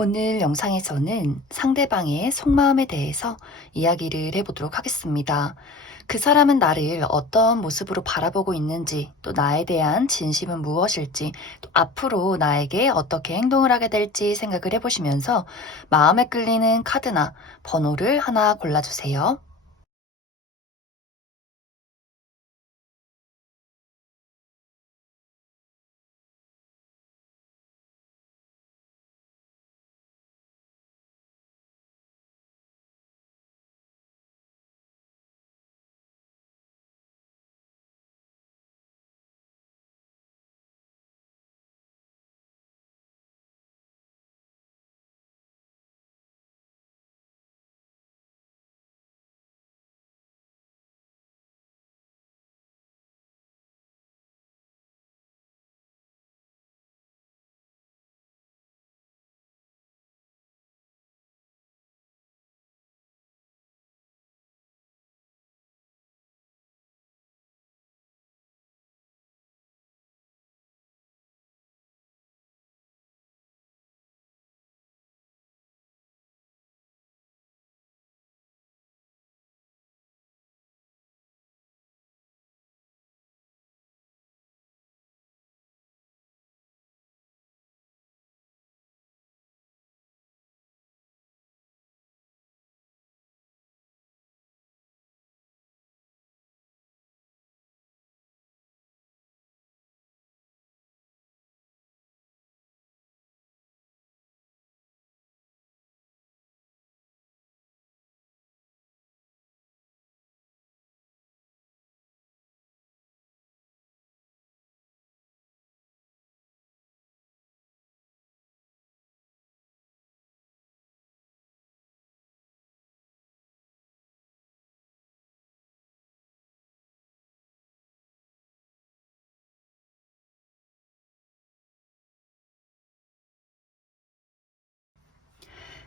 오늘 영상에서는 상대방의 속마음에 대해서 이야기를 해보도록 하겠습니다. 그 사람은 나를 어떤 모습으로 바라보고 있는지, 또 나에 대한 진심은 무엇일지, 또 앞으로 나에게 어떻게 행동을 하게 될지 생각을 해보시면서 마음에 끌리는 카드나 번호를 하나 골라주세요.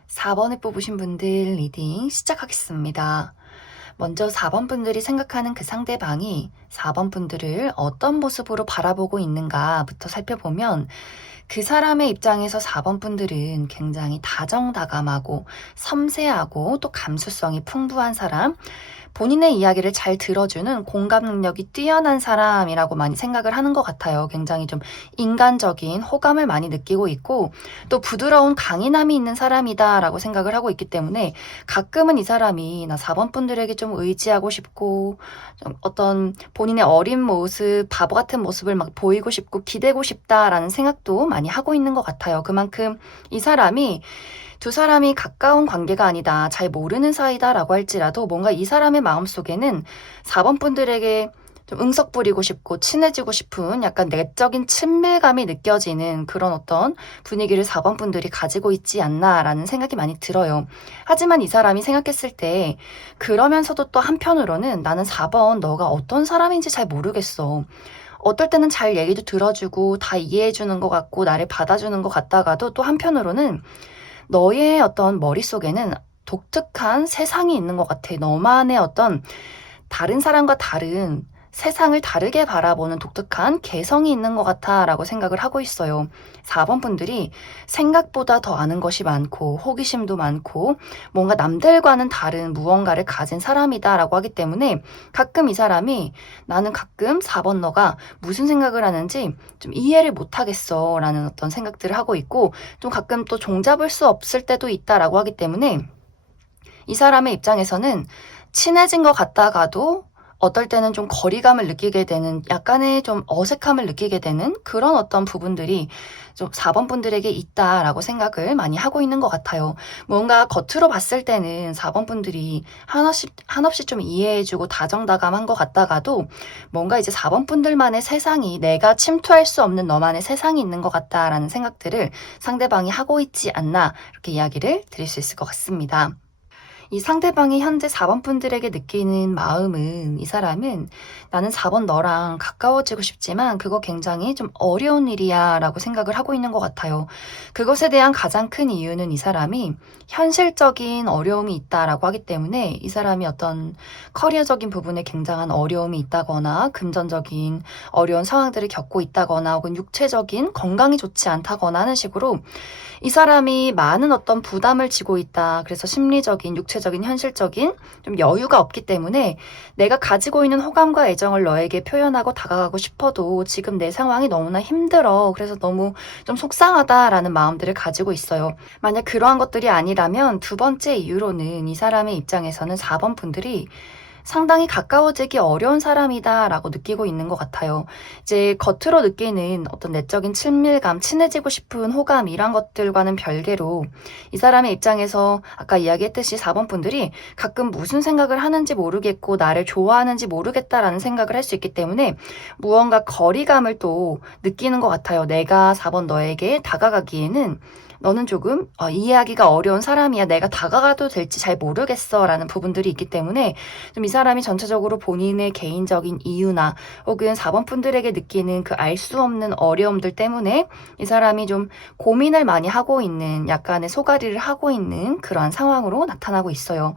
4번을 뽑으신 분들 리딩 시작하겠습니다. 먼저 4번 분들이 생각하는 그 상대방이 4번 분들을 어떤 모습으로 바라보고 있는가부터 살펴보면 그 사람의 입장에서 4번 분들은 굉장히 다정다감하고 섬세하고 또 감수성이 풍부한 사람, 본인의 이야기를 잘 들어주는 공감 능력이 뛰어난 사람이라고 많이 생각을 하는 것 같아요. 굉장히 좀 인간적인 호감을 많이 느끼고 있고 또 부드러운 강인함이 있는 사람이다라고 생각을 하고 있기 때문에 가끔은 이 사람이 나 4번 분들에게 좀 의지하고 싶고 좀 어떤 본인의 어린 모습, 바보 같은 모습을 막 보이고 싶고 기대고 싶다라는 생각도 많이 하고 있는 것 같아요. 그만큼 이 사람이 두 사람이 가까운 관계가 아니다, 잘 모르는 사이다라고 할지라도 뭔가 이 사람의 마음속에는 4번 분들에게 좀 응석 부리고 싶고 친해지고 싶은 약간 내적인 친밀감이 느껴지는 그런 어떤 분위기를 4번 분들이 가지고 있지 않나라는 생각이 많이 들어요. 하지만 이 사람이 생각했을 때 그러면서도 또 한편으로는 나는 4번 너가 어떤 사람인지 잘 모르겠어. 어떨 때는 잘 얘기도 들어주고 다 이해해주는 것 같고 나를 받아주는 것 같다가도 또 한편으로는 너의 어떤 머릿속에는 독특한 세상이 있는 것 같아. 너만의 어떤 다른 사람과 다른 세상을 다르게 바라보는 독특한 개성이 있는 것 같아 라고 생각을 하고 있어요. 4번 분들이 생각보다 더 아는 것이 많고 호기심도 많고 뭔가 남들과는 다른 무언가를 가진 사람이다 라고 하기 때문에 가끔 이 사람이 나는 가끔 4번 너가 무슨 생각을 하는지 좀 이해를 못하겠어 라는 어떤 생각들을 하고 있고 좀 가끔 또 종잡을 수 없을 때도 있다라고 하기 때문에 이 사람의 입장에서는 친해진 것 같다가도 어떨 때는 좀 거리감을 느끼게 되는 약간의 좀 어색함을 느끼게 되는 그런 어떤 부분들이 좀 4번 분들에게 있다라고 생각을 많이 하고 있는 것 같아요. 뭔가 겉으로 봤을 때는 4번 분들이 한없이 좀 이해해주고 다정다감한 것 같다가도 뭔가 이제 4번 분들만의 세상이 내가 침투할 수 없는 너만의 세상이 있는 것 같다라는 생각들을 상대방이 하고 있지 않나 이렇게 이야기를 드릴 수 있을 것 같습니다. 이 상대방이 현재 4번 분들에게 느끼는 마음은 이 사람은 나는 4번 너랑 가까워지고 싶지만 그거 굉장히 좀 어려운 일이야 라고 생각을 하고 있는 것 같아요. 그것에 대한 가장 큰 이유는 이 사람이 현실적인 어려움이 있다라고 하기 때문에 이 사람이 어떤 커리어적인 부분에 굉장한 어려움이 있다거나 금전적인 어려운 상황들을 겪고 있다거나 혹은 육체적인 건강이 좋지 않다거나 하는 식으로 이 사람이 많은 어떤 부담을 지고 있다. 그래서 심리적인, 육체적인, 현실적인 좀 여유가 없기 때문에 내가 가지고 있는 호감과 애정을 너에게 표현하고 다가가고 싶어도 지금 내 상황이 너무나 힘들어. 그래서 너무 좀 속상하다라는 마음들을 가지고 있어요. 만약 그러한 것들이 아니라면 두 번째 이유로는 이 사람의 입장에서는 4번 분들이 상당히 가까워지기 어려운 사람이다라고 느끼고 있는 것 같아요. 이제 겉으로 느끼는 어떤 내적인 친밀감, 친해지고 싶은 호감 이런 것들과는 별개로 이 사람의 입장에서 아까 이야기했듯이 4번 분들이 가끔 무슨 생각을 하는지 모르겠고 나를 좋아하는지 모르겠다라는 생각을 할 수 있기 때문에 무언가 거리감을 또 느끼는 것 같아요. 내가 4번 너에게 다가가기에는 너는 조금 이해하기가 어려운 사람이야. 내가 다가가도 될지 잘 모르겠어 라는 부분들이 있기 때문에 좀 이 사람이 전체적으로 본인의 개인적인 이유나 혹은 4번 분들에게 느끼는 그 알 수 없는 어려움들 때문에 이 사람이 좀 고민을 많이 하고 있는 약간의 소가리를 하고 있는 그러한 상황으로 나타나고 있어요.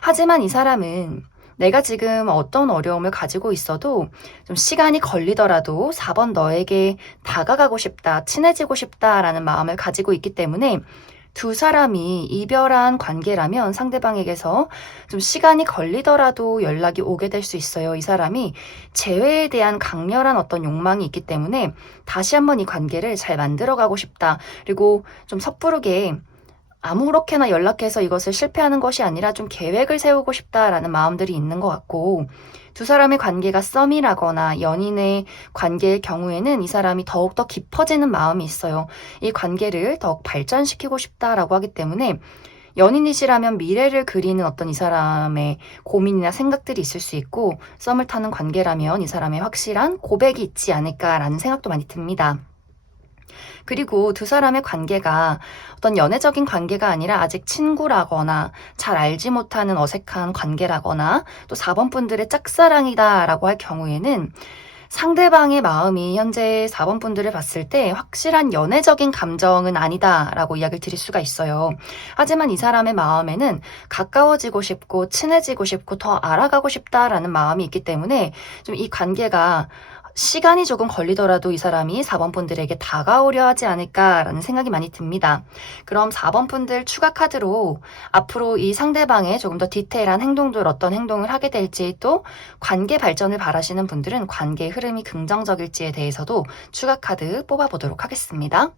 하지만 이 사람은 내가 지금 어떤 어려움을 가지고 있어도 좀 시간이 걸리더라도 4번 너에게 다가가고 싶다, 친해지고 싶다라는 마음을 가지고 있기 때문에 두 사람이 이별한 관계라면 상대방에게서 좀 시간이 걸리더라도 연락이 오게 될 수 있어요. 이 사람이 재회에 대한 강렬한 어떤 욕망이 있기 때문에 다시 한번 이 관계를 잘 만들어가고 싶다. 그리고 좀 섣부르게 아무렇게나 연락해서 이것을 실패하는 것이 아니라 좀 계획을 세우고 싶다라는 마음들이 있는 것 같고 두 사람의 관계가 썸이라거나 연인의 관계의 경우에는 이 사람이 더욱더 깊어지는 마음이 있어요. 이 관계를 더욱 발전시키고 싶다라고 하기 때문에 연인이시라면 미래를 그리는 어떤 이 사람의 고민이나 생각들이 있을 수 있고 썸을 타는 관계라면 이 사람의 확실한 고백이 있지 않을까라는 생각도 많이 듭니다. 그리고 두 사람의 관계가 어떤 연애적인 관계가 아니라 아직 친구라거나 잘 알지 못하는 어색한 관계라거나 또 4번 분들의 짝사랑이다라고 할 경우에는 상대방의 마음이 현재 4번 분들을 봤을 때 확실한 연애적인 감정은 아니다라고 이야기를 드릴 수가 있어요. 하지만 이 사람의 마음에는 가까워지고 싶고 친해지고 싶고 더 알아가고 싶다라는 마음이 있기 때문에 좀 이 관계가 시간이 조금 걸리더라도 이 사람이 4번 분들에게 다가오려 하지 않을까라는 생각이 많이 듭니다. 그럼 4번 분들 추가 카드로 앞으로 이 상대방의 조금 더 디테일한 행동들 어떤 행동을 하게 될지 또 관계 발전을 바라시는 분들은 관계의 흐름이 긍정적일지에 대해서도 추가 카드 뽑아보도록 하겠습니다.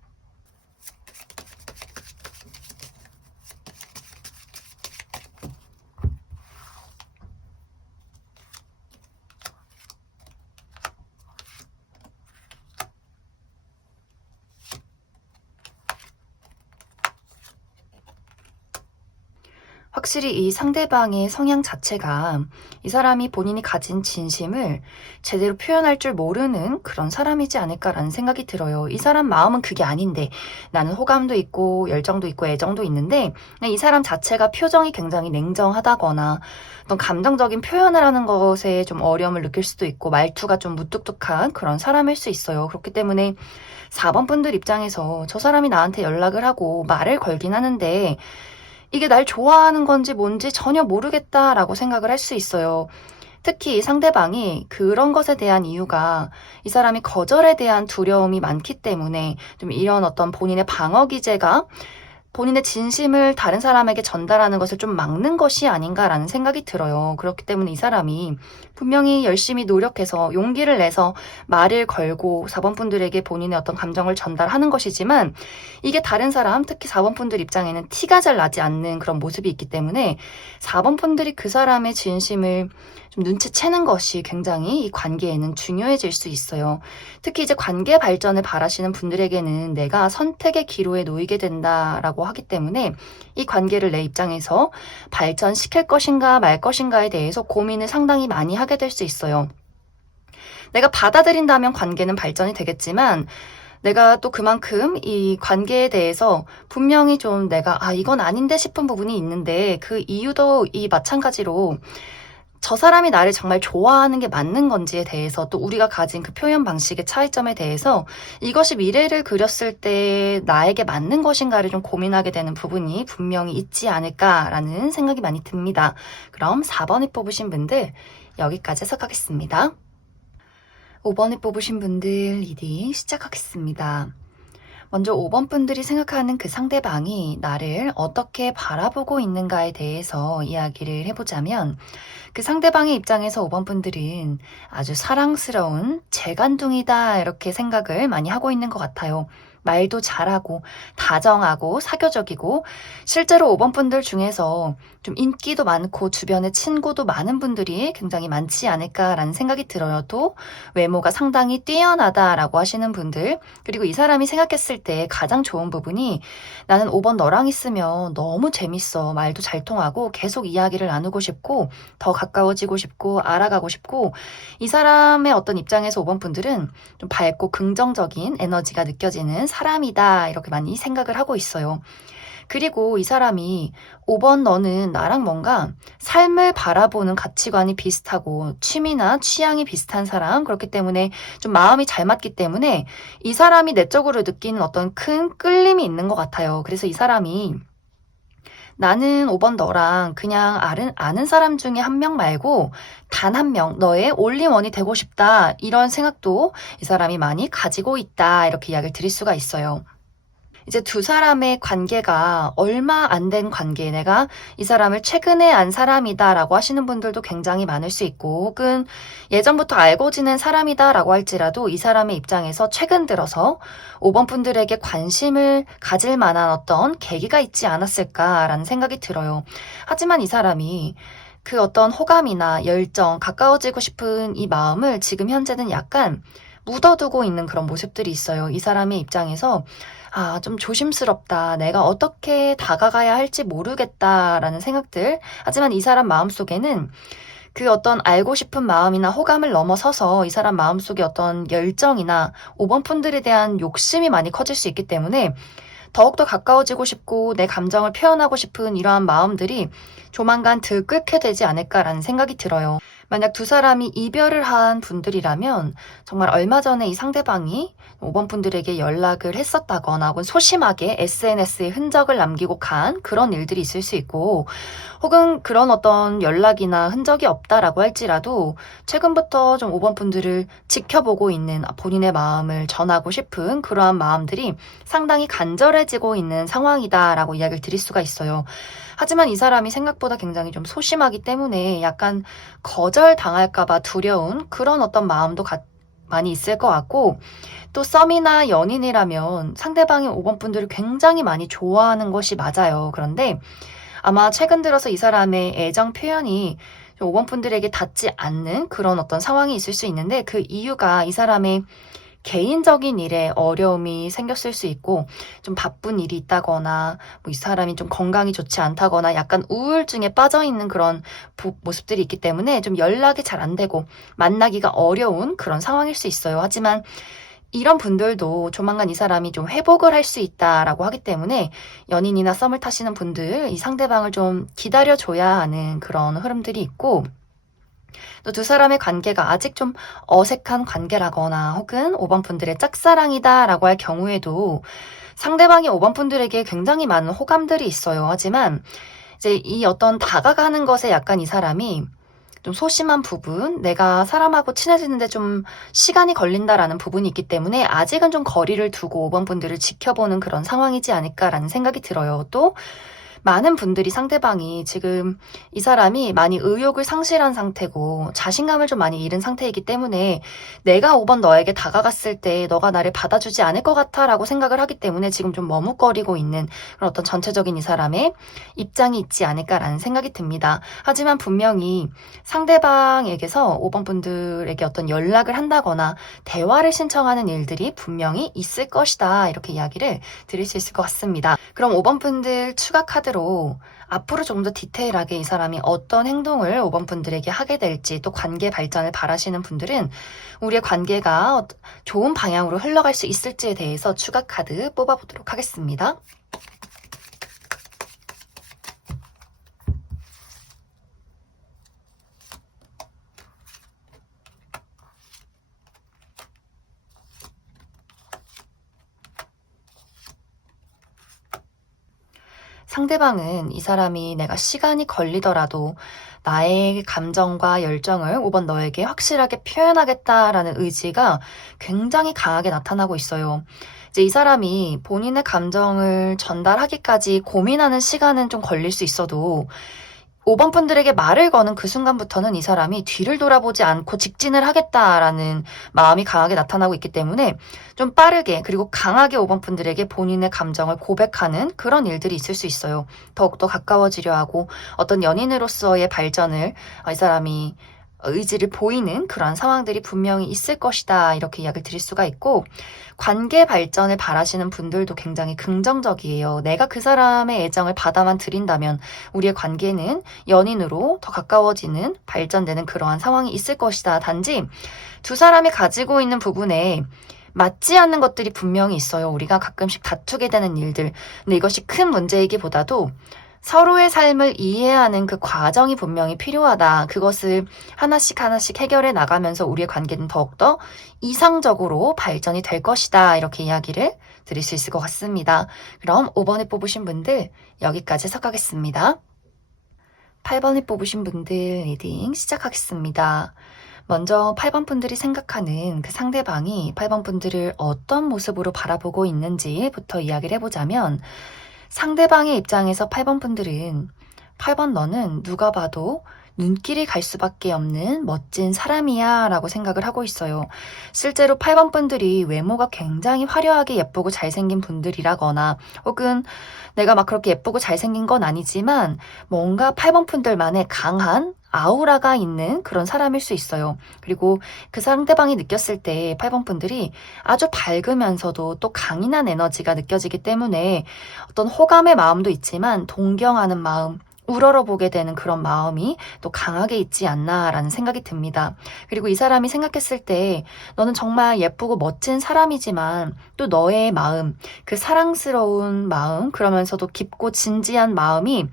확실히 이 상대방의 성향 자체가 이 사람이 본인이 가진 진심을 제대로 표현할 줄 모르는 그런 사람이지 않을까라는 생각이 들어요. 이 사람 마음은 그게 아닌데 나는 호감도 있고 열정도 있고 애정도 있는데 그냥 이 사람 자체가 표정이 굉장히 냉정하다거나 어떤 감정적인 표현을 하는 것에 좀 어려움을 느낄 수도 있고 말투가 좀 무뚝뚝한 그런 사람일 수 있어요. 그렇기 때문에 4번 분들 입장에서 저 사람이 나한테 연락을 하고 말을 걸긴 하는데 이게 날 좋아하는 건지 뭔지 전혀 모르겠다라고 생각을 할 수 있어요. 특히 상대방이 그런 것에 대한 이유가 이 사람이 거절에 대한 두려움이 많기 때문에 좀 이런 어떤 본인의 방어 기제가 본인의 진심을 다른 사람에게 전달하는 것을 좀 막는 것이 아닌가라는 생각이 들어요. 그렇기 때문에 이 사람이 분명히 열심히 노력해서 용기를 내서 말을 걸고 4번 분들에게 본인의 어떤 감정을 전달하는 것이지만 이게 다른 사람, 특히 4번 분들 입장에는 티가 잘 나지 않는 그런 모습이 있기 때문에 4번 분들이 그 사람의 진심을 좀 눈치채는 것이 굉장히 이 관계에는 중요해질 수 있어요. 특히 이제 관계 발전을 바라시는 분들에게는 내가 선택의 기로에 놓이게 된다라고 하기 때문에 이 관계를 내 입장에서 발전시킬 것인가 말 것인가에 대해서 고민을 상당히 많이 하게 될 수 있어요. 내가 받아들인다면 관계는 발전이 되겠지만 내가 또 그만큼 이 관계에 대해서 분명히 좀 내가 '아 이건 아닌데.' 싶은 부분이 있는데 그 이유도 이 마찬가지로 저 사람이 나를 정말 좋아하는 게 맞는 건지에 대해서 또 우리가 가진 그 표현 방식의 차이점에 대해서 이것이 미래를 그렸을 때 나에게 맞는 것인가를 좀 고민하게 되는 부분이 분명히 있지 않을까라는 생각이 많이 듭니다. 그럼 4번을 뽑으신 분들 여기까지 해석하겠습니다. 5번을 뽑으신 분들 리딩 시작하겠습니다. 먼저 5번 분들이 생각하는 그 상대방이 나를 어떻게 바라보고 있는가에 대해서 이야기를 해보자면 그 상대방의 입장에서 5번 분들은 아주 사랑스러운 재간둥이다 이렇게 생각을 많이 하고 있는 것 같아요. 말도 잘하고 다정하고 사교적이고 실제로 5번 분들 중에서 좀 인기도 많고 주변에 친구도 많은 분들이 굉장히 많지 않을까라는 생각이 들어요. 또 외모가 상당히 뛰어나다라고 하시는 분들, 그리고 이 사람이 생각했을 때 가장 좋은 부분이 나는 5번 너랑 있으면 너무 재밌어. 말도 잘 통하고 계속 이야기를 나누고 싶고 더 가까워지고 싶고 알아가고 싶고 이 사람의 어떤 입장에서 5번 분들은 좀 밝고 긍정적인 에너지가 느껴지는 사람이다 이렇게 많이 생각을 하고 있어요. 그리고 이 사람이 5번 너는 나랑 뭔가 삶을 바라보는 가치관이 비슷하고 취미나 취향이 비슷한 사람, 그렇기 때문에 좀 마음이 잘 맞기 때문에 이 사람이 내적으로 느끼는 어떤 큰 끌림이 있는 것 같아요. 그래서 이 사람이 나는 5번 너랑 그냥 아는 사람 중에 한 명 말고 단 한 명 너의 올리원이 되고 싶다 이런 생각도 이 사람이 많이 가지고 있다 이렇게 이야기를 드릴 수가 있어요. 이제 두 사람의 관계가 얼마 안 된 관계, 내가 이 사람을 최근에 안 사람이다라고 하시는 분들도 굉장히 많을 수 있고, 혹은 예전부터 알고 지낸 사람이다라고 할지라도 이 사람의 입장에서 최근 들어서 5번 분들에게 관심을 가질 만한 어떤 계기가 있지 않았을까라는 생각이 들어요. 하지만 이 사람이 그 어떤 호감이나 열정, 가까워지고 싶은 이 마음을 지금 현재는 약간 묻어두고 있는 그런 모습들이 있어요. 이 사람의 입장에서 좀 조심스럽다. 내가 어떻게 다가가야 할지 모르겠다라는 생각들. 하지만 이 사람 마음속에는 그 어떤 알고 싶은 마음이나 호감을 넘어서서 이 사람 마음속에 어떤 열정이나 5번 분들에 대한 욕심이 많이 커질 수 있기 때문에 더욱더 가까워지고 싶고 내 감정을 표현하고 싶은 이러한 마음들이 조만간 들끓게 되지 않을까라는 생각이 들어요. 만약 두 사람이 이별을 한 분들이라면 정말 얼마 전에 이 상대방이 5번 분들에게 연락을 했었다거나 혹은 소심하게 SNS에 흔적을 남기고 간 그런 일들이 있을 수 있고, 혹은 그런 어떤 연락이나 흔적이 없다라고 할지라도 최근부터 좀 5번 분들을 지켜보고 있는 본인의 마음을 전하고 싶은 그러한 마음들이 상당히 간절해지고 있는 상황이다라고 이야기를 드릴 수가 있어요. 하지만 이 사람이 생각보다 굉장히 좀 소심하기 때문에 약간 거절당할까봐 두려운 그런 어떤 마음도 많이 있을 것 같고, 또 썸이나 연인이라면 상대방이 5번 분들을 굉장히 많이 좋아하는 것이 맞아요. 그런데 아마 최근 들어서 이 사람의 애정 표현이 5번 분들에게 닿지 않는 그런 어떤 상황이 있을 수 있는데, 그 이유가 이 사람의 개인적인 일에 어려움이 생겼을 수 있고, 좀 바쁜 일이 있다거나 이 사람이 좀 건강이 좋지 않다거나 약간 우울증에 빠져있는 그런 모습들이 있기 때문에 좀 연락이 잘 안 되고 만나기가 어려운 그런 상황일 수 있어요. 하지만 이런 분들도 조만간 이 사람이 좀 회복을 할 수 있다라고 하기 때문에 연인이나 썸을 타시는 분들, 이 상대방을 좀 기다려줘야 하는 그런 흐름들이 있고, 또 두 사람의 관계가 아직 좀 어색한 관계라거나 혹은 5번 분들의 짝사랑이다라고 할 경우에도 상대방이 5번 분들에게 굉장히 많은 호감들이 있어요. 하지만 이제 이 어떤 다가가는 것에 약간 이 사람이 좀 소심한 부분, 내가 사람하고 친해지는데 좀 시간이 걸린다라는 부분이 있기 때문에 아직은 좀 거리를 두고 5번 분들을 지켜보는 그런 상황이지 않을까라는 생각이 들어요. 또 많은 분들이 상대방이 지금 이 사람이 많이 의욕을 상실한 상태고 자신감을 좀 많이 잃은 상태이기 때문에 내가 5번 너에게 다가갔을 때 너가 나를 받아주지 않을 것 같아 라고 생각을 하기 때문에 지금 좀 머뭇거리고 있는 그런 어떤 전체적인 이 사람의 입장이 있지 않을까라는 생각이 듭니다. 하지만 분명히 상대방에게서 5번 분들에게 어떤 연락을 한다거나 대화를 신청하는 일들이 분명히 있을 것이다 이렇게 이야기를 드릴 수 있을 것 같습니다. 그럼 5번 분들 추가 카드 대로 앞으로 좀 더 디테일하게 이 사람이 어떤 행동을 5번 분들에게 하게 될지, 또 관계 발전을 바라시는 분들은 우리의 관계가 좋은 방향으로 흘러갈 수 있을지에 대해서 추가 카드 뽑아보도록 하겠습니다. 상대방은 이 사람이 내가 시간이 걸리더라도 나의 감정과 열정을 5번 너에게 확실하게 표현하겠다라는 의지가 굉장히 강하게 나타나고 있어요. 이제 이 사람이 본인의 감정을 전달하기까지 고민하는 시간은 좀 걸릴 수 있어도 5번 분들에게 말을 거는 그 순간부터는 이 사람이 뒤를 돌아보지 않고 직진을 하겠다라는 마음이 강하게 나타나고 있기 때문에 좀 빠르게 그리고 강하게 5번 분들에게 본인의 감정을 고백하는 그런 일들이 있을 수 있어요. 더욱더 가까워지려 하고 어떤 연인으로서의 발전을 이 사람이 의지를 보이는 그런 상황들이 분명히 있을 것이다, 이렇게 이야기를 드릴 수가 있고, 관계 발전을 바라시는 분들도 굉장히 긍정적이에요. 내가 그 사람의 애정을 받아만 들인다면 우리의 관계는 연인으로 더 가까워지는, 발전되는 그러한 상황이 있을 것이다. 단지 두 사람이 가지고 있는 부분에 맞지 않는 것들이 분명히 있어요. 우리가 가끔씩 다투게 되는 일들. 근데 이것이 큰 문제이기보다도 서로의 삶을 이해하는 그 과정이 분명히 필요하다. 그것을 하나씩 하나씩 해결해 나가면서 우리의 관계는 더욱더 이상적으로 발전이 될 것이다. 이렇게 이야기를 드릴 수 있을 것 같습니다. 그럼 5번에 뽑으신 분들 여기까지 해서 가겠습니다. 8번에 뽑으신 분들 리딩 시작하겠습니다. 먼저 8번 분들이 생각하는 그 상대방이 8번 분들을 어떤 모습으로 바라보고 있는지부터 이야기를 해보자면, 상대방의 입장에서 8번 분들은 8번 너는 누가 봐도 눈길이 갈 수밖에 없는 멋진 사람이야 라고 생각을 하고 있어요. 실제로 8번 분들이 외모가 굉장히 화려하게 예쁘고 잘생긴 분들이라거나, 혹은 내가 막 그렇게 예쁘고 잘생긴 건 아니지만 뭔가 8번 분들만의 강한 아우라가 있는 그런 사람일 수 있어요. 그리고 그 상대방이 느꼈을 때 8번 분들이 아주 밝으면서도 또 강인한 에너지가 느껴지기 때문에 어떤 호감의 마음도 있지만 동경하는 마음, 우러러보게 되는 그런 마음이 또 강하게 있지 않나라는 생각이 듭니다. 그리고 이 사람이 생각했을 때 너는 정말 예쁘고 멋진 사람이지만 또 너의 마음, 그 사랑스러운 마음, 그러면서도 깊고 진지한 마음이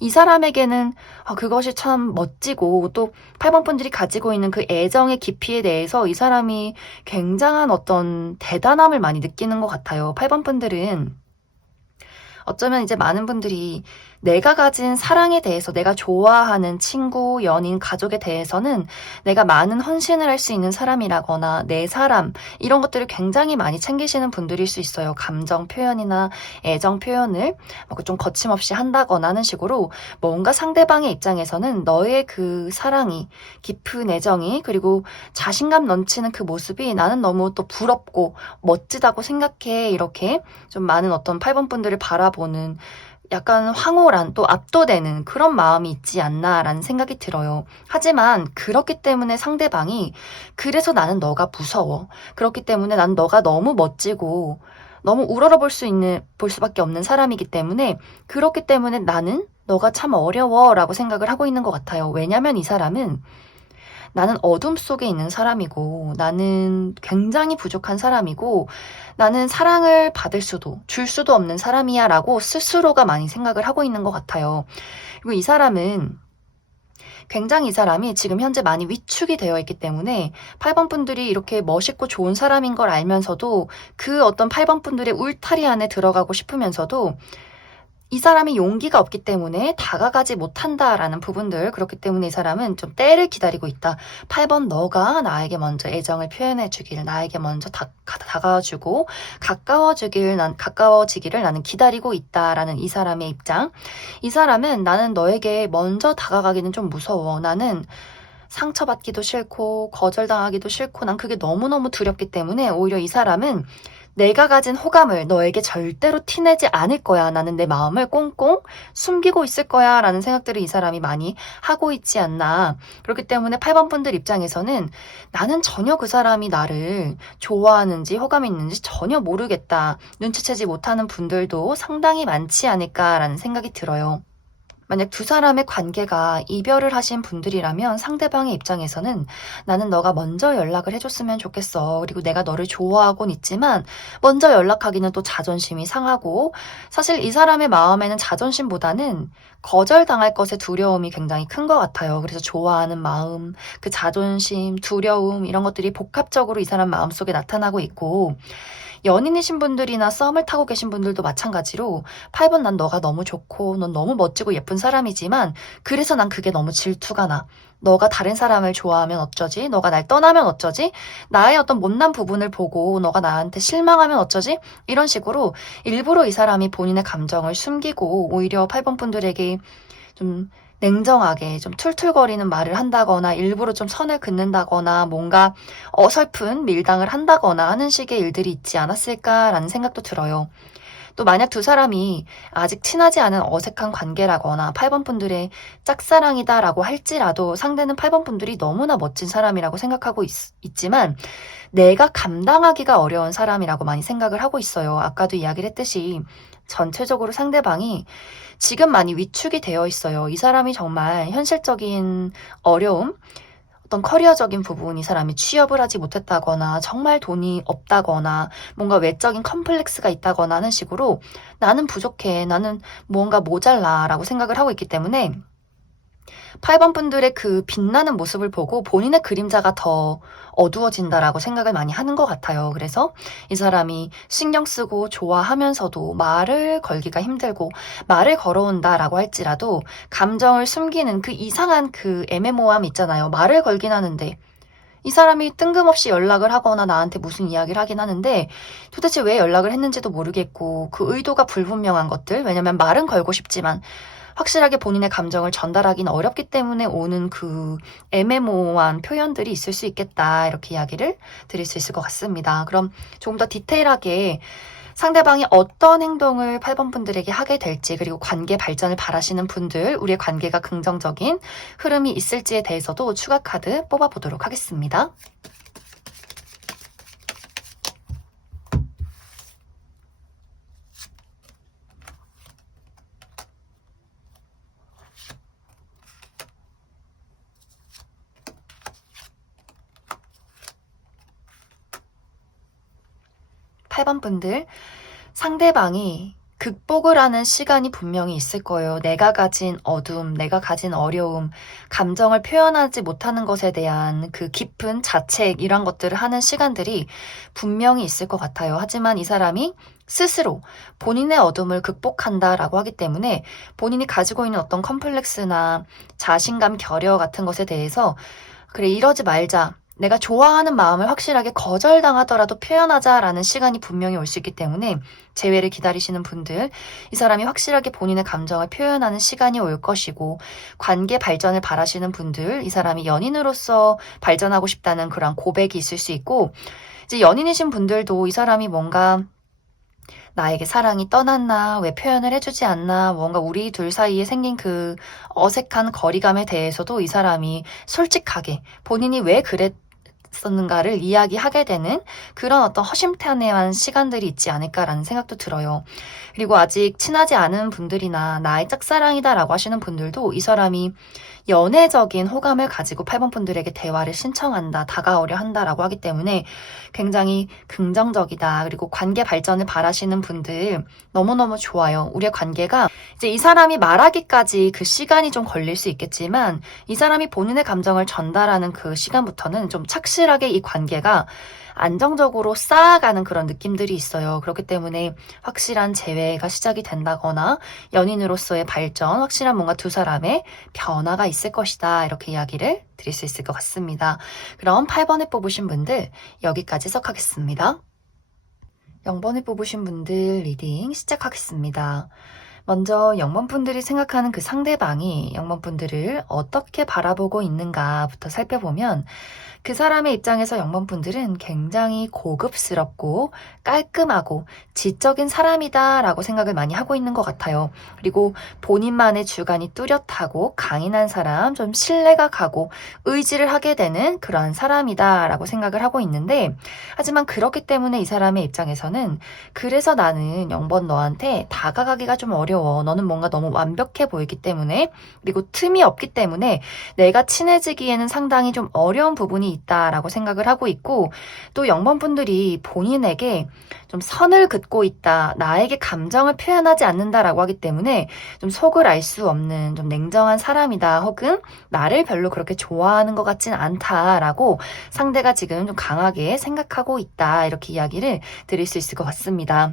이 사람에게는 그것이 참 멋지고, 또 8번 분들이 가지고 있는 그 애정의 깊이에 대해서 이 사람이 굉장한 어떤 대단함을 많이 느끼는 것 같아요. 8번 분들은 어쩌면 이제 많은 분들이 내가 가진 사랑에 대해서, 내가 좋아하는 친구, 연인, 가족에 대해서는 내가 많은 헌신을 할 수 있는 사람이라거나 내 사람, 이런 것들을 굉장히 많이 챙기시는 분들일 수 있어요. 감정 표현이나 애정 표현을 좀 거침없이 한다거나 하는 식으로 뭔가 상대방의 입장에서는 너의 그 사랑이, 깊은 애정이, 그리고 자신감 넘치는 그 모습이 나는 너무 또 부럽고 멋지다고 생각해, 이렇게 좀 많은 어떤 8번 분들을 바라보는 약간 황홀한, 또 압도되는 그런 마음이 있지 않나라는 생각이 들어요. 하지만 그렇기 때문에 상대방이 그래서 나는 너가 무서워, 그렇기 때문에 난 너가 너무 멋지고 너무 우러러볼 수밖에 없는 사람이기 때문에, 그렇기 때문에 나는 너가 참 어려워 라고 생각을 하고 있는 것 같아요. 왜냐면 이 사람은 나는 어둠 속에 있는 사람이고, 나는 굉장히 부족한 사람이고, 나는 사랑을 받을 수도 줄 수도 없는 사람이야 라고 스스로가 많이 생각을 하고 있는 것 같아요. 그리고 이 사람은 굉장히, 이 사람이 지금 현재 많이 위축이 되어 있기 때문에 8번 분들이 이렇게 멋있고 좋은 사람인 걸 알면서도 그 어떤 8번 분들의 울타리 안에 들어가고 싶으면서도 이 사람이 용기가 없기 때문에 다가가지 못한다라는 부분들, 그렇기 때문에 이 사람은 좀 때를 기다리고 있다. 8번 너가 나에게 먼저 애정을 표현해 주길, 나에게 먼저 다가와주고 가까워지기를 나는 기다리고 있다라는 이 사람의 입장. 이 사람은 나는 너에게 먼저 다가가기는 좀 무서워. 나는 상처받기도 싫고 거절당하기도 싫고 난 그게 너무너무 두렵기 때문에 오히려 이 사람은 내가 가진 호감을 너에게 절대로 티내지 않을 거야. 나는 내 마음을 꽁꽁 숨기고 있을 거야. 라는 생각들을 이 사람이 많이 하고 있지 않나. 그렇기 때문에 8번 분들 입장에서는 나는 전혀 그 사람이 나를 좋아하는지 호감이 있는지 전혀 모르겠다. 눈치채지 못하는 분들도 상당히 많지 않을까라는 생각이 들어요. 만약 두 사람의 관계가 이별을 하신 분들이라면 상대방의 입장에서는 나는 너가 먼저 연락을 해줬으면 좋겠어. 그리고 내가 너를 좋아하곤 있지만 먼저 연락하기는 또 자존심이 상하고 사실 이 사람의 마음에는 자존심보다는 거절당할 것의 두려움이 굉장히 큰 것 같아요. 그래서 좋아하는 마음, 그 자존심, 두려움 이런 것들이 복합적으로 이 사람 마음속에 나타나고 있고 연인이신 분들이나 썸을 타고 계신 분들도 마찬가지로 8번 난 너가 너무 좋고 넌 너무 멋지고 예쁜 사람이지만 그래서 난 그게 너무 질투가 나. 너가 다른 사람을 좋아하면 어쩌지? 너가 날 떠나면 어쩌지? 나의 어떤 못난 부분을 보고 너가 나한테 실망하면 어쩌지? 이런 식으로 일부러 이 사람이 본인의 감정을 숨기고 오히려 8번 분들에게 좀 냉정하게 좀 툴툴거리는 말을 한다거나 일부러 좀 선을 긋는다거나 뭔가 어설픈 밀당을 한다거나 하는 식의 일들이 있지 않았을까라는 생각도 들어요. 또 만약 두 사람이 아직 친하지 않은 어색한 관계라거나 8번 분들의 짝사랑이다라고 할지라도 상대는 8번 분들이 너무나 멋진 사람이라고 생각하고 있지만 내가 감당하기가 어려운 사람이라고 많이 생각을 하고 있어요. 아까도 이야기를 했듯이 전체적으로 상대방이 지금 많이 위축이 되어 있어요. 이 사람이 정말 현실적인 어려움, 어떤 커리어적인 부분, 이 사람이 취업을 하지 못했다거나 정말 돈이 없다거나 뭔가 외적인 컴플렉스가 있다거나 하는 식으로 나는 부족해, 나는 뭔가 모자라 라고 생각을 하고 있기 때문에 8번 분들의 그 빛나는 모습을 보고 본인의 그림자가 더 어두워진다라고 생각을 많이 하는 것 같아요. 그래서 이 사람이 신경 쓰고 좋아하면서도 말을 걸기가 힘들고 말을 걸어온다라고 할지라도 감정을 숨기는 그 이상한 그 애매모호함 있잖아요. 말을 걸긴 하는데 이 사람이 뜬금없이 연락을 하거나 나한테 무슨 이야기를 하긴 하는데 도대체 왜 연락을 했는지도 모르겠고 그 의도가 불분명한 것들, 왜냐면 말은 걸고 싶지만 확실하게 본인의 감정을 전달하기는 어렵기 때문에 오는 그 애매모호한 표현들이 있을 수 있겠다. 이렇게 이야기를 드릴 수 있을 것 같습니다. 그럼 조금 더 디테일하게 상대방이 어떤 행동을 8번 분들에게 하게 될지 그리고 관계 발전을 바라시는 분들, 우리의 관계가 긍정적인 흐름이 있을지에 대해서도 추가 카드 뽑아보도록 하겠습니다. 8번 분들, 상대방이 극복을 하는 시간이 분명히 있을 거예요. 내가 가진 어둠, 내가 가진 어려움, 감정을 표현하지 못하는 것에 대한 그 깊은 자책, 이런 것들을 하는 시간들이 분명히 있을 것 같아요. 하지만 이 사람이 스스로 본인의 어둠을 극복한다라고 하기 때문에 본인이 가지고 있는 어떤 컴플렉스나 자신감, 결여 같은 것에 대해서 그래, 이러지 말자. 내가 좋아하는 마음을 확실하게 거절당하더라도 표현하자라는 시간이 분명히 올 수 있기 때문에 재회를 기다리시는 분들, 이 사람이 확실하게 본인의 감정을 표현하는 시간이 올 것이고 관계 발전을 바라시는 분들, 이 사람이 연인으로서 발전하고 싶다는 그런 고백이 있을 수 있고 이제 연인이신 분들도 이 사람이 뭔가 나에게 사랑이 떠났나, 왜 표현을 해주지 않나, 뭔가 우리 둘 사이에 생긴 그 어색한 거리감에 대해서도 이 사람이 솔직하게 본인이 왜 그랬었는가를 이야기하게 되는 그런 어떤 허심탄회한 시간들이 있지 않을까라는 생각도 들어요. 그리고 아직 친하지 않은 분들이나 나의 짝사랑이다라고 하시는 분들도 이 사람이 연애적인 호감을 가지고 8번 분들에게 대화를 신청한다, 다가오려 한다라고 하기 때문에 굉장히 긍정적이다. 그리고 관계 발전을 바라시는 분들 너무너무 좋아요. 우리의 관계가 이제 이 사람이 말하기까지 그 시간이 좀 걸릴 수 있겠지만 이 사람이 본인의 감정을 전달하는 그 시간부터는 좀 착실하게 이 관계가 안정적으로 쌓아가는 그런 느낌들이 있어요. 그렇기 때문에 확실한 재회가 시작이 된다거나 연인으로서의 발전, 확실한 뭔가 두 사람의 변화가 있을 것이다. 이렇게 이야기를 드릴 수 있을 것 같습니다. 그럼 8번에 뽑으신 분들 여기까지 해석하겠습니다. 0번에 뽑으신 분들 리딩 시작하겠습니다. 먼저 0번분들이 생각하는 그 상대방이 0번분들을 어떻게 바라보고 있는가부터 살펴보면 그 사람의 입장에서 0번분들은 굉장히 고급스럽고 깔끔하고 지적인 사람이다라고 생각을 많이 하고 있는 것 같아요. 그리고 본인만의 주관이 뚜렷하고 강인한 사람, 좀 신뢰가 가고 의지를 하게 되는 그러한 사람이다라고 생각을 하고 있는데, 하지만 그렇기 때문에 이 사람의 입장에서는 그래서 나는 0번 너한테 다가가기가 좀 어려워. 너는 뭔가 너무 완벽해 보이기 때문에, 그리고 틈이 없기 때문에 내가 친해지기에는 상당히 좀 어려운 부분이 있다라고 생각을 하고 있고, 또 0번분들이 본인에게 좀 선을 긋고 있다, 나에게 감정을 표현하지 않는다라고 하기 때문에 좀 속을 알 수 없는 좀 냉정한 사람이다, 혹은 나를 별로 그렇게 좋아하는 것 같진 않다라고 상대가 지금 좀 강하게 생각하고 있다, 이렇게 이야기를 드릴 수 있을 것 같습니다.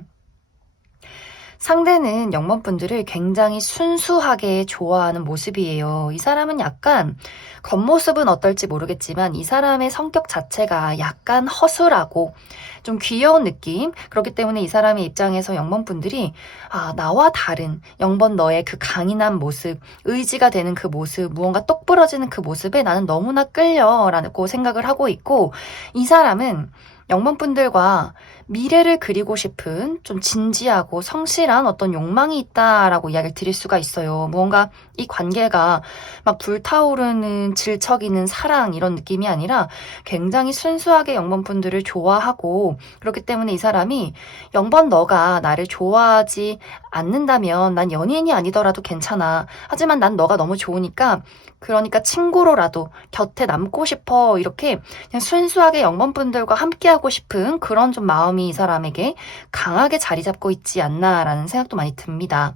상대는 0번분들을 굉장히 순수하게 좋아하는 모습이에요. 이 사람은 약간 겉모습은 어떨지 모르겠지만 이 사람의 성격 자체가 약간 허술하고 좀 귀여운 느낌. 그렇기 때문에 이 사람의 입장에서 0번분들이 나와 다른 0번 너의 그 강인한 모습, 의지가 되는 그 모습, 무언가 똑부러지는 그 모습에 나는 너무나 끌려라고 생각을 하고 있고, 이 사람은 0번분들과 미래를 그리고 싶은 좀 진지하고 성실한 어떤 욕망이 있다라고 이야기를 드릴 수가 있어요. 무언가 이 관계가 막 불타오르는 질척이는 사랑 이런 느낌이 아니라 굉장히 순수하게 0번분들을 좋아하고, 그렇기 때문에 이 사람이 0번 너가 나를 좋아하지 않는다면 난 연인이 아니더라도 괜찮아. 하지만 난 너가 너무 좋으니까 그러니까 친구로라도 곁에 남고 싶어. 이렇게 그냥 순수하게 0번분들과 함께하고 싶은 그런 좀 마음이 이 사람에게 강하게 자리 잡고 있지 않나라는 생각도 많이 듭니다.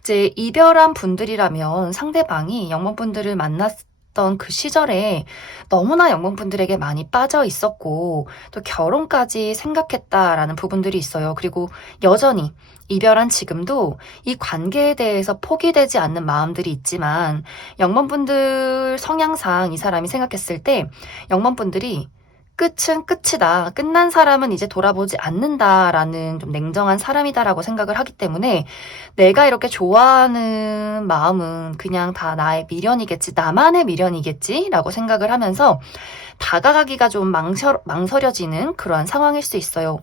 이제 이별한 분들이라면 상대방이 0번분들을 만났던 그 시절에 너무나 0번분들에게 많이 빠져 있었고 또 결혼까지 생각했다라는 부분들이 있어요. 그리고 여전히 이별한 지금도 이 관계에 대해서 포기되지 않는 마음들이 있지만, 0번분들 성향상 이 사람이 생각했을 때 0번분들이 끝은 끝이다, 끝난 사람은 이제 돌아보지 않는다라는 좀 냉정한 사람이다라고 생각을 하기 때문에 내가 이렇게 좋아하는 마음은 그냥 다 나의 미련이겠지, 나만의 미련이겠지라고 생각을 하면서 다가가기가 좀 망설여지는 그러한 상황일 수 있어요.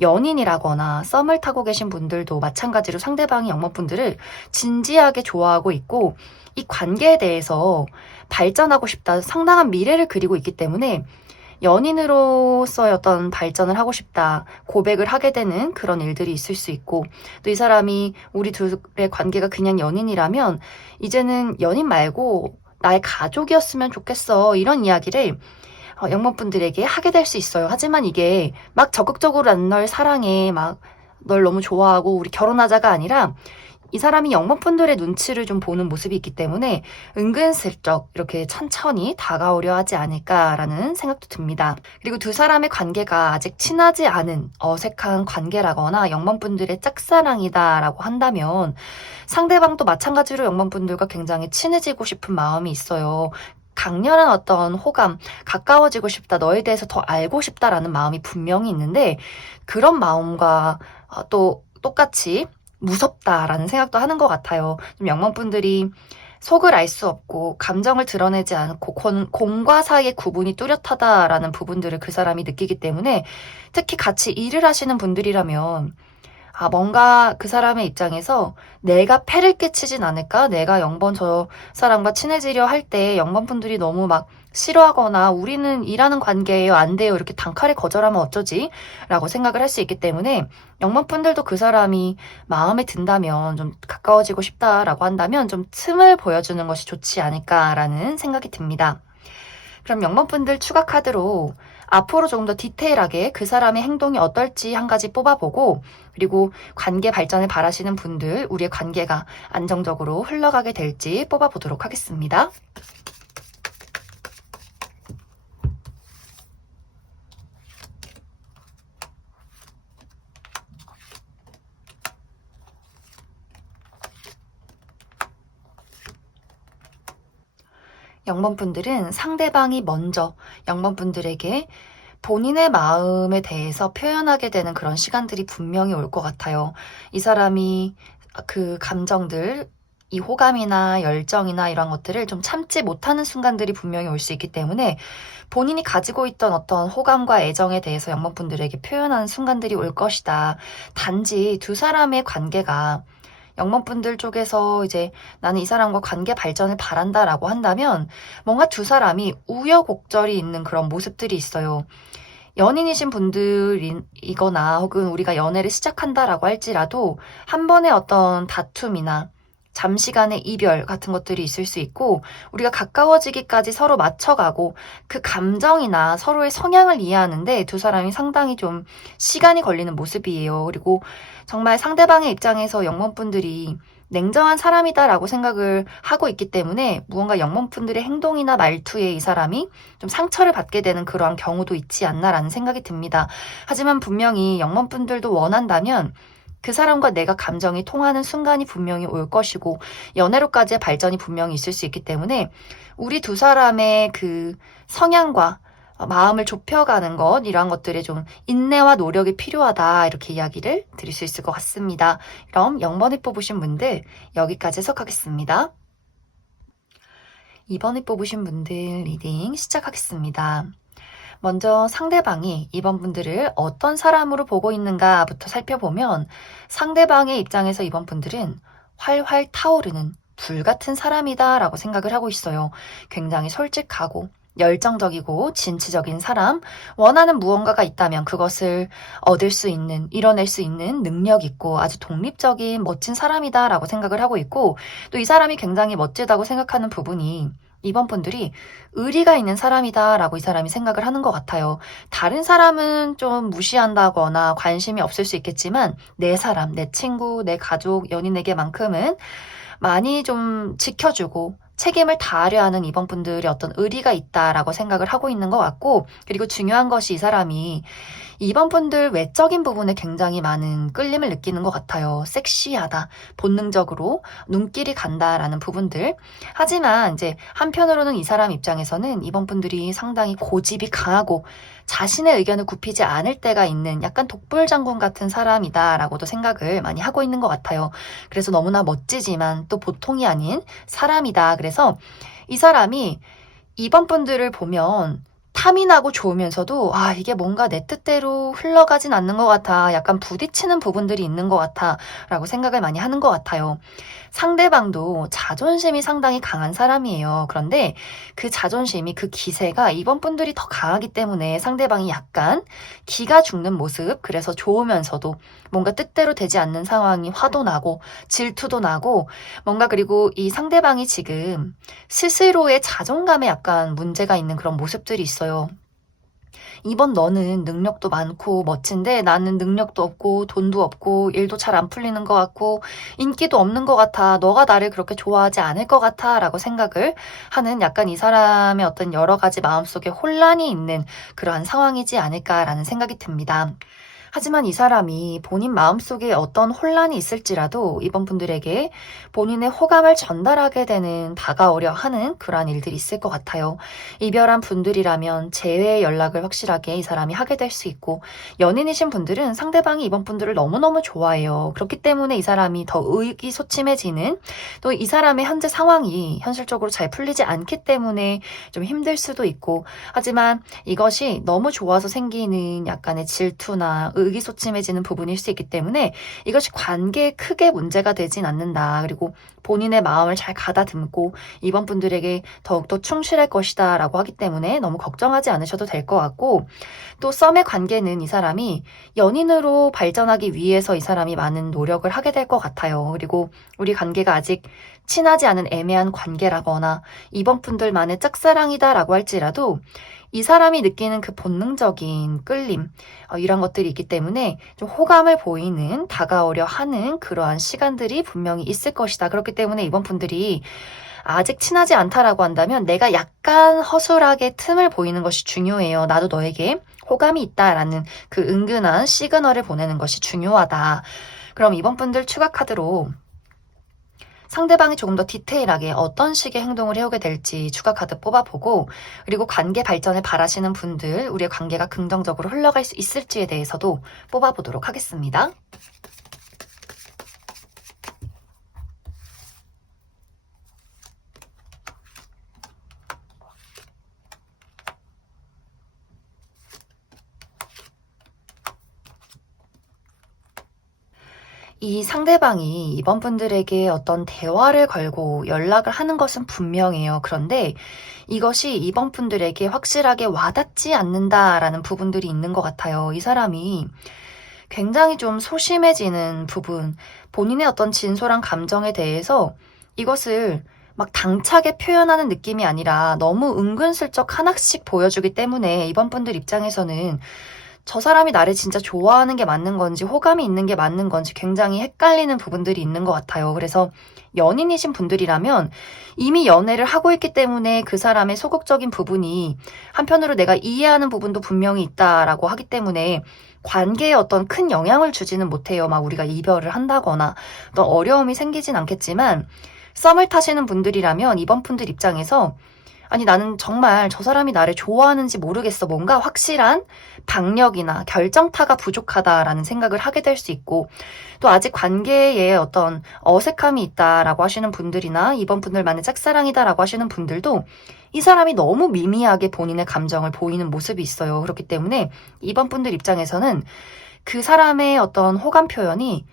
연인이라거나 썸을 타고 계신 분들도 마찬가지로 상대방이 0번분들을 진지하게 좋아하고 있고 이 관계에 대해서 발전하고 싶다, 상당한 미래를 그리고 있기 때문에 연인으로서의 어떤 발전을 하고 싶다, 고백을 하게 되는 그런 일들이 있을 수 있고, 또 이 사람이 우리 둘의 관계가 그냥 연인이라면 이제는 연인 말고 나의 가족이었으면 좋겠어, 이런 이야기를 0번분들에게 하게 될 수 있어요. 하지만 이게 막 적극적으로 난 널 사랑해, 막 널 너무 좋아하고 우리 결혼하자가 아니라 이 사람이 0번분들의 눈치를 좀 보는 모습이 있기 때문에 은근슬쩍 이렇게 천천히 다가오려 하지 않을까라는 생각도 듭니다. 그리고 두 사람의 관계가 아직 친하지 않은 어색한 관계라거나 0번분들의 짝사랑이다라고 한다면 상대방도 마찬가지로 0번분들과 굉장히 친해지고 싶은 마음이 있어요. 강렬한 어떤 호감, 가까워지고 싶다, 너에 대해서 더 알고 싶다라는 마음이 분명히 있는데, 그런 마음과 또 똑같이 무섭다라는 생각도 하는 것 같아요. 좀 0번분들이 속을 알 수 없고 감정을 드러내지 않고 공과 사이의 구분이 뚜렷하다라는 부분들을 그 사람이 느끼기 때문에, 특히 같이 일을 하시는 분들이라면 뭔가 그 사람의 입장에서 내가 폐를 끼치진 않을까? 내가 0번 저 사람과 친해지려 할 때 0번분들이 너무 막 싫어하거나 우리는 일하는 관계예요, 안 돼요, 이렇게 단칼에 거절하면 어쩌지? 라고 생각을 할 수 있기 때문에 0번분들도 그 사람이 마음에 든다면, 좀 가까워지고 싶다라고 한다면 좀 틈을 보여주는 것이 좋지 않을까라는 생각이 듭니다. 그럼 0번분들 추가 카드로 앞으로 조금 더 디테일하게 그 사람의 행동이 어떨지 한 가지 뽑아보고, 그리고 관계 발전을 바라시는 분들, 우리의 관계가 안정적으로 흘러가게 될지 뽑아보도록 하겠습니다. 0번분들은 상대방이 먼저 0번분들에게 본인의 마음에 대해서 표현하게 되는 그런 시간들이 분명히 올 것 같아요. 이 사람이 그 감정들, 이 호감이나 열정이나 이런 것들을 좀 참지 못하는 순간들이 분명히 올 수 있기 때문에 본인이 가지고 있던 어떤 호감과 애정에 대해서 영번분들에게 표현하는 순간들이 올 것이다. 단지 두 사람의 관계가 영번분들 쪽에서 이제 나는 이 사람과 관계 발전을 바란다라고 한다면 뭔가 두 사람이 우여곡절이 있는 그런 모습들이 있어요. 연인이신 분들이거나 혹은 우리가 연애를 시작한다라고 할지라도 한 번의 어떤 다툼이나 잠시간의 이별 같은 것들이 있을 수 있고 우리가 가까워지기까지 서로 맞춰가고 그 감정이나 서로의 성향을 이해하는데 두 사람이 상당히 좀 시간이 걸리는 모습이에요. 그리고 정말 상대방의 입장에서 영문분들이 냉정한 사람이다라고 생각을 하고 있기 때문에 무언가 영문분들의 행동이나 말투에 이 사람이 좀 상처를 받게 되는 그러한 경우도 있지 않나라는 생각이 듭니다. 하지만 분명히 영문분들도 원한다면 그 사람과 내가 감정이 통하는 순간이 분명히 올 것이고 연애로까지의 발전이 분명히 있을 수 있기 때문에 우리 두 사람의 그 성향과 마음을 좁혀가는 것 이러한 것들에 좀 인내와 노력이 필요하다 이렇게 이야기를 드릴 수 있을 것 같습니다. 그럼 0번을 뽑으신 분들 여기까지 해석하겠습니다. 2번을 뽑으신 분들 리딩 시작하겠습니다. 먼저 상대방이 이번 분들을 어떤 사람으로 보고 있는가부터 살펴보면 상대방의 입장에서 이번 분들은 활활 타오르는 불 같은 사람이다 라고 생각을 하고 있어요. 굉장히 솔직하고 열정적이고 진취적인 사람, 원하는 무언가가 있다면 그것을 얻을 수 있는, 이뤄낼 수 있는 능력 있고 아주 독립적인 멋진 사람이다 라고 생각을 하고 있고 또 이 사람이 굉장히 멋지다고 생각하는 부분이 이번 분들이 의리가 있는 사람이다 라고 이 사람이 생각을 하는 것 같아요. 다른 사람은 좀 무시한다거나 관심이 없을 수 있겠지만 내 사람, 내 친구, 내 가족, 연인에게만큼은 많이 좀 지켜주고 책임을 다하려 하는 이번 분들의 어떤 의리가 있다라고 생각을 하고 있는 것 같고 그리고 중요한 것이 이 사람이 이번 분들 외적인 부분에 굉장히 많은 끌림을 느끼는 것 같아요. 섹시하다, 본능적으로 눈길이 간다라는 부분들. 하지만 이제 한편으로는 이 사람 입장에서는 이번 분들이 상당히 고집이 강하고 자신의 의견을 굽히지 않을 때가 있는 약간 독불장군 같은 사람이다라고도 생각을 많이 하고 있는 것 같아요. 그래서 너무나 멋지지만 또 보통이 아닌 사람이다. 그래서 이 사람이 이번 분들을 보면 탐이 나고 좋으면서도 이게 뭔가 내 뜻대로 흘러가진 않는 것 같아. 약간 부딪히는 부분들이 있는 것 같아. 라고 생각을 많이 하는 것 같아요. 상대방도 자존심이 상당히 강한 사람이에요. 그런데 그 자존심이 그 기세가 이번 분들이 더 강하기 때문에 상대방이 약간 기가 죽는 모습, 그래서 좋으면서도 뭔가 뜻대로 되지 않는 상황이 화도 나고 질투도 나고 뭔가 그리고 이 상대방이 지금 스스로의 자존감에 약간 문제가 있는 그런 모습들이 있어요. 이번 너는 능력도 많고 멋진데 나는 능력도 없고 돈도 없고 일도 잘 안 풀리는 것 같고 인기도 없는 것 같아. 너가 나를 그렇게 좋아하지 않을 것 같아 라고 생각을 하는 약간 이 사람의 어떤 여러 가지 마음속에 혼란이 있는 그러한 상황이지 않을까라는 생각이 듭니다. 하지만 이 사람이 본인 마음속에 어떤 혼란이 있을지라도 이번 분들에게 본인의 호감을 전달하게 되는 다가오려 하는 그러한 일들이 있을 것 같아요. 이별한 분들이라면 재회 연락을 확실하게 이 사람이 하게 될 수 있고 연인이신 분들은 상대방이 이번 분들을 너무너무 좋아해요. 그렇기 때문에 이 사람이 더 의기소침해지는 또 이 사람의 현재 상황이 현실적으로 잘 풀리지 않기 때문에 좀 힘들 수도 있고 하지만 이것이 너무 좋아서 생기는 약간의 질투나 의기소침해지는 부분일 수 있기 때문에 이것이 관계에 크게 문제가 되진 않는다. 그리고 본인의 마음을 잘 가다듬고 이번 분들에게 더욱더 충실할 것이다 라고 하기 때문에 너무 걱정하지 않으셔도 될 것 같고 또 썸의 관계는 이 사람이 연인으로 발전하기 위해서 이 사람이 많은 노력을 하게 될 것 같아요. 그리고 우리 관계가 아직 친하지 않은 애매한 관계라거나 이번 분들만의 짝사랑이다 라고 할지라도 이 사람이 느끼는 그 본능적인 끌림 이런 것들이 있기 때문에 좀 호감을 보이는 다가오려 하는 그러한 시간들이 분명히 있을 것이다. 그렇기 때문에 이번 분들이 아직 친하지 않다라고 한다면 내가 약간 허술하게 틈을 보이는 것이 중요해요. 나도 너에게 호감이 있다라는 그 은근한 시그널을 보내는 것이 중요하다. 그럼 이번 분들 추가 카드로 상대방이 조금 더 디테일하게 어떤 식의 행동을 해오게 될지 추가 카드 뽑아보고 그리고 관계 발전을 바라시는 분들 우리의 관계가 긍정적으로 흘러갈 수 있을지에 대해서도 뽑아보도록 하겠습니다. 이 상대방이 이번 분들에게 어떤 대화를 걸고 연락을 하는 것은 분명해요. 그런데 이것이 이번 분들에게 확실하게 와닿지 않는다라는 부분들이 있는 것 같아요. 이 사람이 굉장히 좀 소심해지는 부분, 본인의 어떤 진솔한 감정에 대해서 이것을 막 당차게 표현하는 느낌이 아니라 너무 은근슬쩍 하나씩 보여주기 때문에 이번 분들 입장에서는 저 사람이 나를 진짜 좋아하는 게 맞는 건지 호감이 있는 게 맞는 건지 굉장히 헷갈리는 부분들이 있는 것 같아요. 그래서 연인이신 분들이라면 이미 연애를 하고 있기 때문에 그 사람의 소극적인 부분이 한편으로 내가 이해하는 부분도 분명히 있다라고 하기 때문에 관계에 어떤 큰 영향을 주지는 못해요. 막 우리가 이별을 한다거나 어떤 어려움이 생기진 않겠지만 썸을 타시는 분들이라면 이번 분들 입장에서 아니 나는 정말 저 사람이 나를 좋아하는지 모르겠어. 뭔가 확실한 박력이나 결정타가 부족하다라는 생각을 하게 될 수 있고 또 아직 관계에 어떤 어색함이 있다라고 하시는 분들이나 이번 분들만의 짝사랑이다라고 하시는 분들도 이 사람이 너무 미미하게 본인의 감정을 보이는 모습이 있어요. 그렇기 때문에 이번 분들 입장에서는 그 사람의 어떤 호감 표현이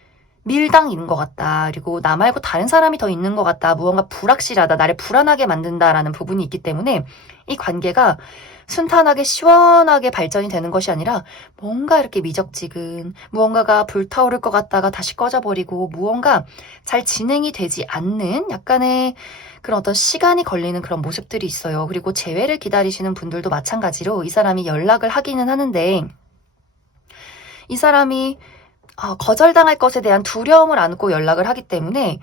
밀당인 것 같다. 그리고 나 말고 다른 사람이 더 있는 것 같다. 무언가 불확실하다. 나를 불안하게 만든다라는 부분이 있기 때문에 이 관계가 순탄하게 시원하게 발전이 되는 것이 아니라 뭔가 이렇게 미적지근 무언가가 불타오를 것 같다가 다시 꺼져버리고 무언가 잘 진행이 되지 않는 약간의 그런 어떤 시간이 걸리는 그런 모습들이 있어요. 그리고 재회를 기다리시는 분들도 마찬가지로 이 사람이 연락을 하기는 하는데 이 사람이 거절당할 것에 대한 두려움을 안고 연락을 하기 때문에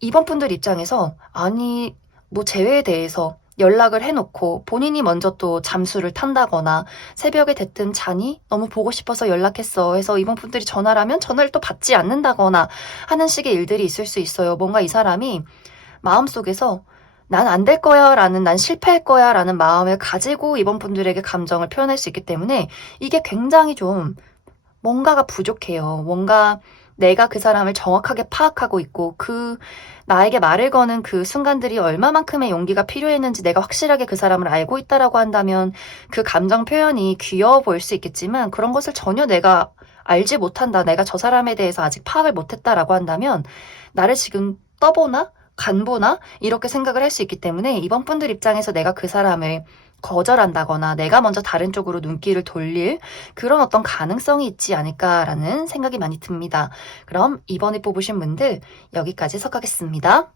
이번 분들 입장에서 아니 뭐 재회에 대해서 연락을 해놓고 본인이 먼저 또 잠수를 탄다거나 새벽에 됐든 자니 너무 보고 싶어서 연락했어 해서 이번 분들이 전화를 하면 전화를 또 받지 않는다거나 하는 식의 일들이 있을 수 있어요. 뭔가 이 사람이 마음속에서 난 안 될 거야 라는 난 실패할 거야 라는 마음을 가지고 이번 분들에게 감정을 표현할 수 있기 때문에 이게 굉장히 좀 뭔가가 부족해요. 뭔가 내가 그 사람을 정확하게 파악하고 있고 나에게 말을 거는 그 순간들이 얼마만큼의 용기가 필요했는지 내가 확실하게 그 사람을 알고 있다라고 한다면 그 감정 표현이 귀여워 보일 수 있겠지만 그런 것을 전혀 내가 알지 못한다. 내가 저 사람에 대해서 아직 파악을 못했다라고 한다면 나를 지금 떠보나? 간보나? 이렇게 생각을 할 수 있기 때문에 이번 분들 입장에서 내가 그 사람을 거절한다거나 내가 먼저 다른 쪽으로 눈길을 돌릴 그런 어떤 가능성이 있지 않을까라는 생각이 많이 듭니다. 그럼 이번에 뽑으신 분들 여기까지 해석하겠습니다.